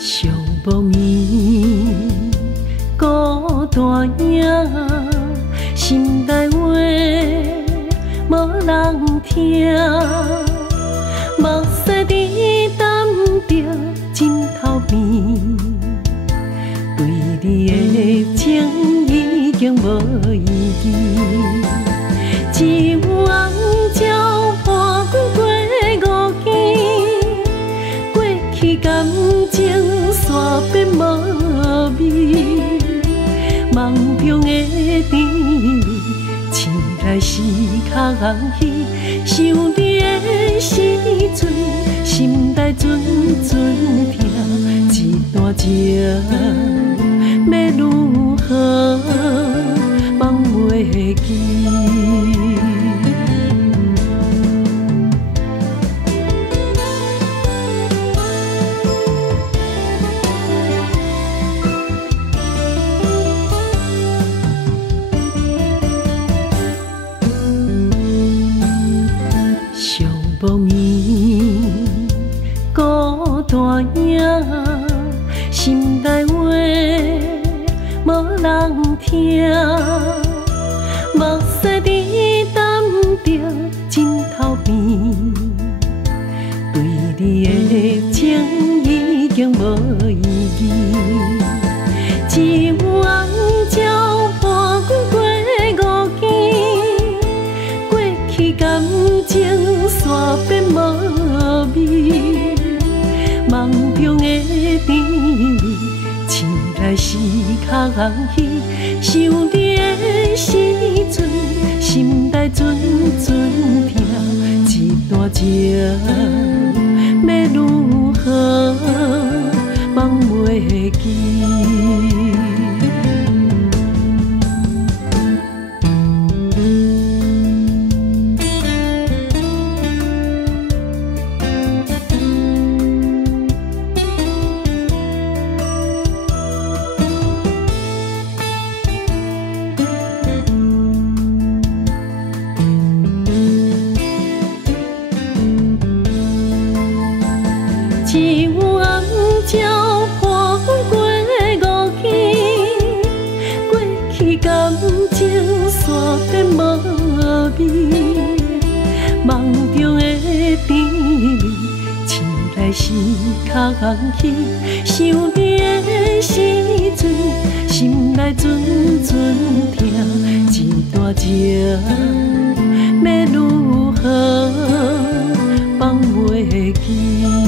寂无眠，孤单影，心内话无人听，目屎滴淡着枕头边，对你的情已经无意义。一壶红酒破滚过五更，过去感情煞变无味。梦中的甜蜜，醒来时较红稀。想你的时阵，心内阵阵痛，一段情要如何放袂记？寂无眠，孤单影，心内话无人听，目屎滴淡着枕头边，对你的情已经无意义。一壶红酒破滚过五更，过去感情煞变无味。梦中的甜蜜，醒来时较红稀。想你的时阵，心内阵阵痛，一段情要如何放袂记？一壶红酒破滚过五更，过去感情煞变无味。梦中的甜蜜，醒来时较红稀。想你的时阵，心内阵阵痛，一段情要如何放袂记？